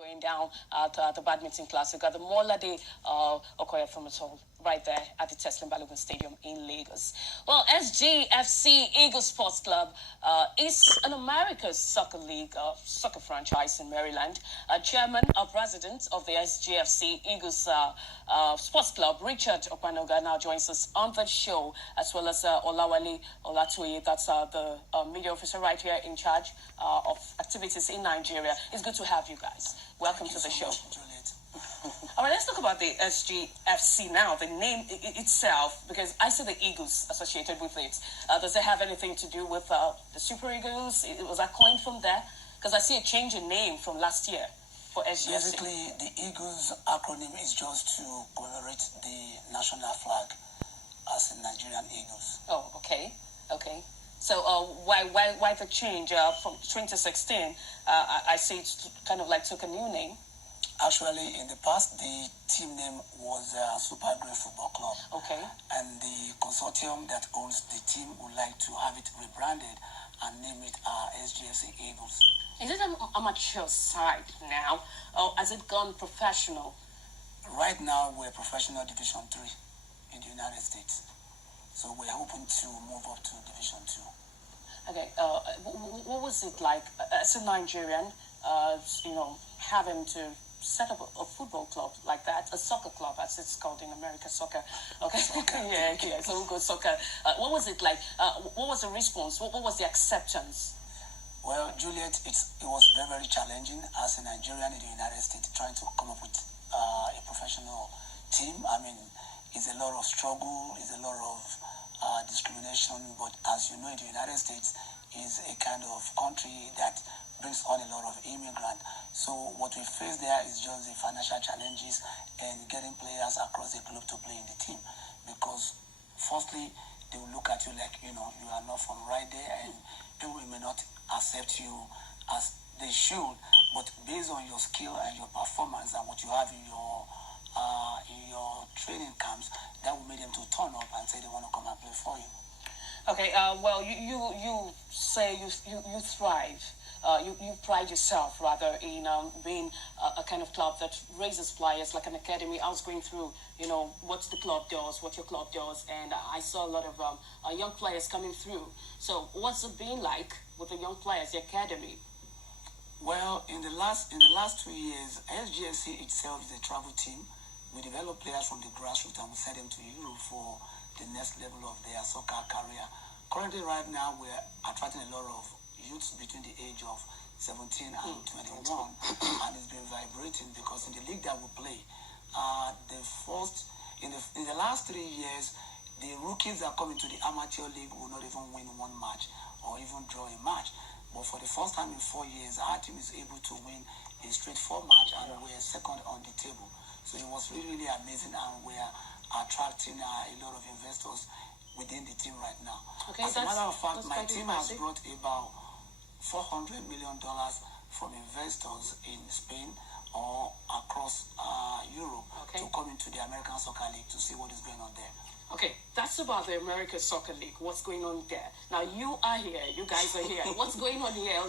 going down at the badminton class. We've got the Molade Okoye Fumatol right there at the Teslim Balogun Stadium in Lagos. Well, SGFC Eagle Sports Club is an America's soccer league, soccer franchise in Maryland. Chairman of President of the SGFC Eagles Sports Club, Richard Opanoga, now joins us on the show, as well as Olawale Olatoye, that's the media officer right here in charge of activities in Nigeria. It's good to have you guys. Welcome to the show. All right, let's talk about the SGFC now, the name itself, because I see the Eagles associated with it. Does it have anything to do with the Super Eagles? Was that coined from there? Because I see a change in name from last year for SGFC. Basically, the Eagles acronym is just to commemorate the national flag as in Nigerian Eagles. Oh, okay. Okay. So why the change from 2016? I see it's kind of like took a new name. Actually, in the past, the team name was Super Great Football Club. Okay. And the consortium that owns the team would like to have it rebranded and name it SGFC Eagles. Is it an amateur side now, or has it gone professional? Right now, we're professional Division 3 in the United States. So we're hoping to move up to Division 2. Okay. What was it like as a Nigerian, having to set up a football club like that, a soccer club as it's called in America, soccer. Okay, yeah, so we'll go soccer. What was it like? What was the response? What was the acceptance? Well, Juliet, it was very, very challenging as a Nigerian in the United States trying to come up with a professional team. I mean, it's a lot of struggle, it's a lot of discrimination, but as you know, in the United States is a kind of country that brings on a lot of immigrants. So what we face there is just the financial challenges and getting players across the globe to play in the team. Because firstly, they will look at you like, you are not from right there, and people may not accept you as they should, but based on your skill and your performance and what you have in your training camps, that will make them to turn up and say they want to come and play for you. Okay, well, you say you thrive. You pride yourself, rather, in being a kind of club that raises players, like an academy. I was going through, what the club does, what your club does, and I saw a lot of young players coming through. So what's it been like with the young players, the academy? Well, in the last 2 years, SGFC itself is a travel team. We develop players from the grassroots and we send them to Europe for the next level of their soccer career. Currently, right now, we're attracting a lot of youths between the age of 17 and 21, and it's been vibrating because in the league that we play, in the last 3 years, the rookies that come into the amateur league will not even win one match or even draw a match. But for the first time in 4 years, our team is able to win a straight 4 match, and we're second on the table. So it was really, really amazing, and we're attracting a lot of investors within the team right now. Okay, as a matter of fact, my team has brought about $400 million from investors in Spain or across Europe to come into the American Soccer League to see what is going on there. Okay, that's about the American Soccer League. What's going on there? Now, you are here. You guys are here. What's going on here?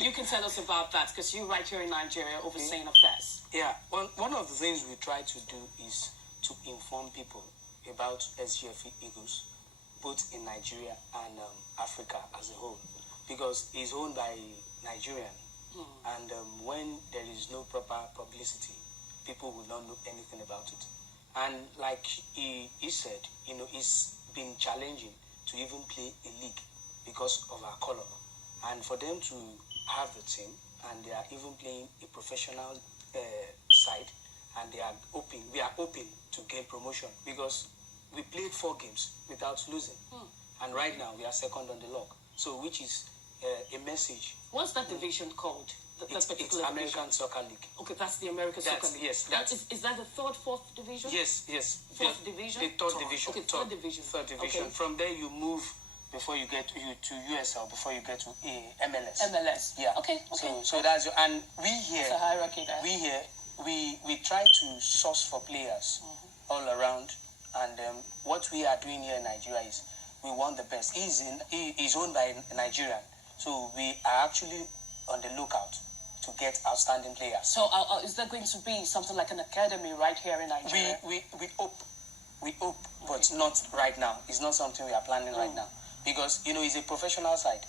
You can tell us about that, because you're right here in Nigeria overseeing affairs. Yeah, one of the things we try to do is to inform people about SGFC Eagles, both in Nigeria and Africa as a whole, because it's owned by Nigerian, and when there is no proper publicity, people will not know anything about it. And like he said, it's been challenging to even play a league because of our color, and for them to have the team, and they are even playing a professional side, and we are open to gain promotion because we played 4 games without losing, and right now we are second on the log. So, which is a message. What's that division called? It's American Soccer League. Okay, that's the American Soccer League. Yes, is that the third, 4th division? Yes. Fourth division. The third division. Okay, third division. Third division. Okay. From there, you move before you get to USL, before you get to MLS. MLS. Yeah. Okay. So that's, and we here. It's a hierarchy there. We here, we try to source for players all around, and what we are doing here in Nigeria is we want the best. He is owned by Nigerian, so we are actually on the lookout to to get outstanding players. So is there going to be something like an academy right here in Nigeria? We hope, but not right now. It's not something we are planning right now, because it's a professional side.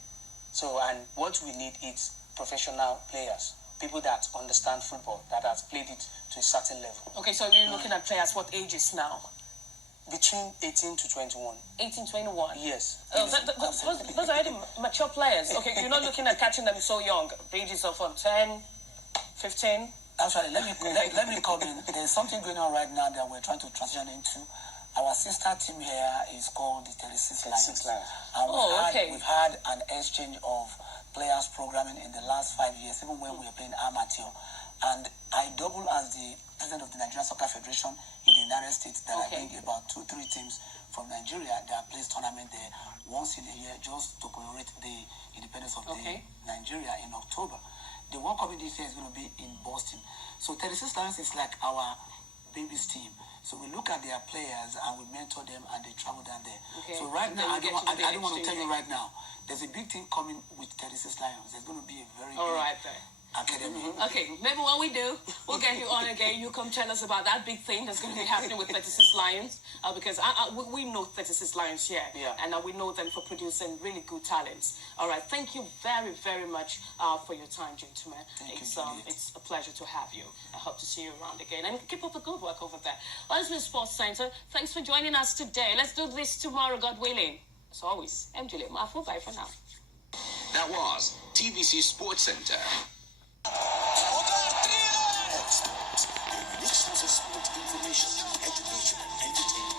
So, and what we need is professional players, people that understand football, that has played it to a certain level. Okay, so you're looking at players what ages now? Between 18 to 21. 18, 21? Yes. Those are already mature players. Okay, you're not looking at catching them so young, ages of 10, 15? Actually, let me come in. There's something going on right now that we're trying to transition into. Our sister team here is called the TVC Lions. And we've had an exchange of players programming in the last 5 years, even when we were playing amateur. And I double as the president of the Nigerian Soccer Federation in the United States, that I bring about 2-3 teams from Nigeria that plays tournament there once in a year just to commemorate the independence of the Nigeria in October. The World Cup this year is going to be in Boston. So 36 Lions is like our babies team. So we look at their players and we mentor them and they travel down there. Okay. So right now, I don't want to tell you right now, there's a big thing coming with 36 Lions. There's going to be a very big academy. Okay, maybe when we do, we'll get you on again. You come tell us about that big thing that's going to be happening with 36 Lions, because we know 36 Lions here, and we know them for producing really good talents. All right, thank you very, very much for your time, gentlemen. It's a pleasure to have you. I hope to see you around again, and keep up the good work over there. Lesbian Sports Center, thanks for joining us today. Let's do this tomorrow, God willing. As always, I'm Julia Mafu. Bye for now. That was TVC Sports Center. Unique source of sport information, education, and entertainment.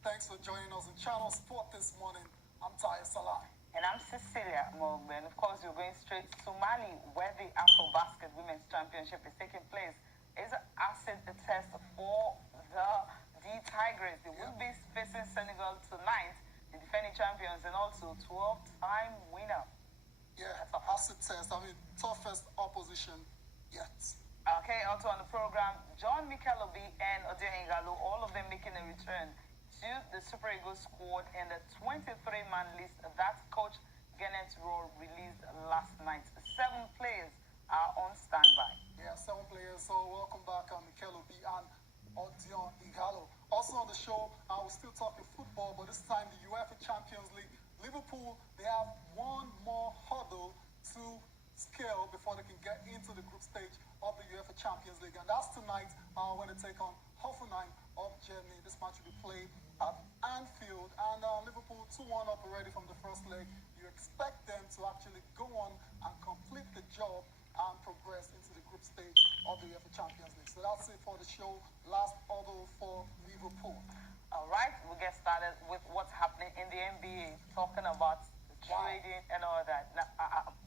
Thanks for joining us on Channel Sport this morning. I'm Tayo Salah. And I'm Cecilia Mogbe. And of course, you're going straight to Mali, where the Afro-Basket Women's Championship is taking place. It's an acid test for the Tigers. They will be facing Senegal tonight, the defending champions, and also 12-time winner. Yeah, acid test. I mean, toughest opposition yet. Okay, also on the program, John Mikelobi and Ode Ngalo, all of them making a return to the Super Eagles squad in the 23-man list that Coach Kenneth Rowe released last night. 7 players are on standby. Yeah, 7 players. So welcome back, Mikelobi and Odion Igalo. Also on the show, we're still talking football, but this time the UEFA Champions League. Liverpool, they have one more hurdle to scale before they can get into the group stage of the UEFA Champions League. And that's tonight when they take on Hoffenheim of Germany. This match will be played at Anfield. And Liverpool 2-1 up already from the first leg. You expect them to actually go on and complete the job and progress into the group stage of the UEFA Champions League. So that's it for the show. Last hurdle for Liverpool. All right, we'll get started with what's happening in the NBA, talking about trading and all that. Now,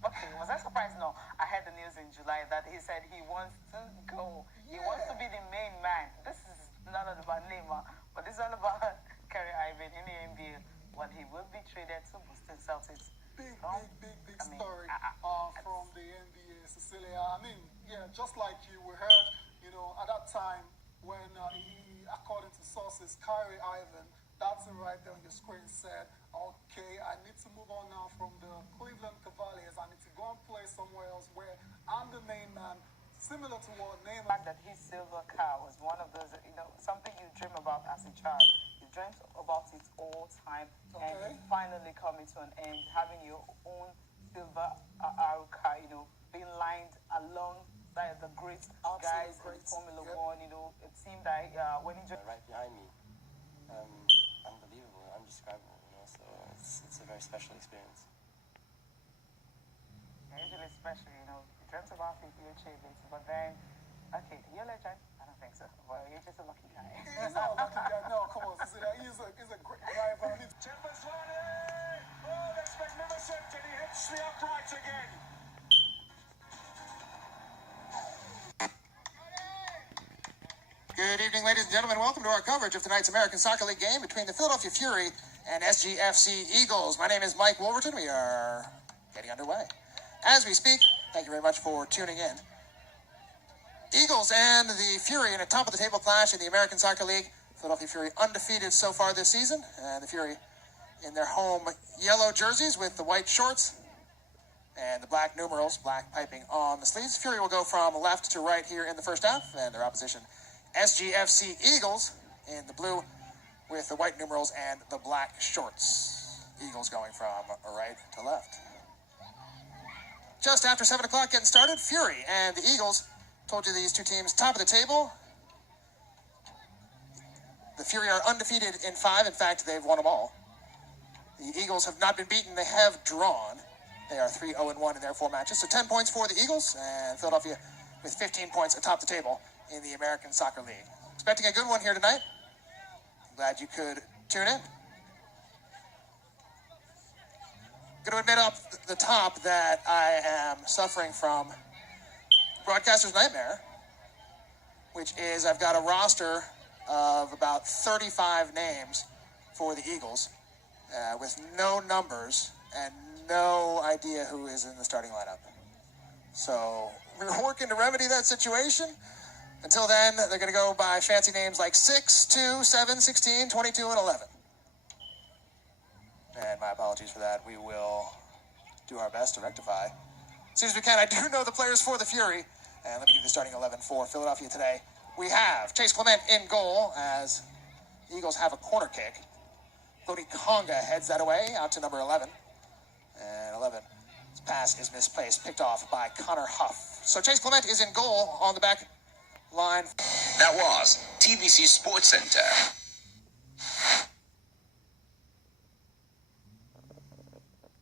okay, was I surprised? No, I heard the news in July that he said he wants to go. He wants to be the main man. This is not about Neymar, but it's all about Kyrie Irving in the NBA. Well, he will be traded to Boston Celtics. Big story from the NBA, Cecilia. I mean, yeah, just like we heard, at that time when he, according to sources, Kyrie Irving, that's it right there on your screen, said, okay, I need to move on now from the Cleveland Cavaliers. I need to go and play somewhere else where I'm the main man, similar to what Neymar. The fact that his silver car was one of those, something you dream about as a child. You dreamt about it all time, and it's finally coming to an end, having your own silver car, being lined alongside the great guys in Formula One, a team that when he right behind me, unbelievable, undescribable, so it's a very special experience. Usually special, you dreamt about it, you're a cheerleader, but then, okay, you're a legend, I don't think so. Well, you're just a lucky guy. He's not a lucky guy. No, come on. He's a great driver. Timbers running. Oh, that's magnificent. And he hits the upright again. Good evening, ladies and gentlemen. Welcome to our coverage of tonight's American Soccer League game between the Philadelphia Fury and SGFC Eagles. My name is Mike Wolverton. We are getting underway. As we speak, thank you very much for tuning in. Eagles and the Fury in a top-of-the-table clash in the American Soccer League. Philadelphia Fury undefeated so far this season, and the Fury in their home yellow jerseys with the white shorts and the black numerals, black piping on the sleeves. Fury will go from left to right here in the first half, and their opposition SGFC Eagles in the blue with the white numerals and the black shorts. Eagles going from right to left. Just after 7 o'clock getting started, Fury and the Eagles. Told you these two teams top of the table. The Fury are undefeated in 5. In fact, they've won them all. The Eagles have not been beaten. They have drawn. They are 3-0-1 in their 4 matches. So 10 points for the Eagles, and Philadelphia with 15 points atop the table in the American Soccer League. Expecting a good one here tonight. Glad you could tune in. Going to admit up the top that I am suffering from broadcaster's nightmare, which is I've got a roster of about 35 names for the Eagles with no numbers and no idea who is in the starting lineup. So we're working to remedy that situation. Until then, they're going to go by fancy names like 6, 2, 7, 16, 22, and 11. And my apologies for that. We will do our best to rectify as soon as we can. I do know the players for the Fury. And let me give you the starting 11 for Philadelphia today. We have Chase Clement in goal as the Eagles have a corner kick. Lodi Conga heads that away out to number 11. And 11, his pass is misplaced, picked off by Connor Huff. So Chase Clement is in goal on the back line. That was TVC Sports Center.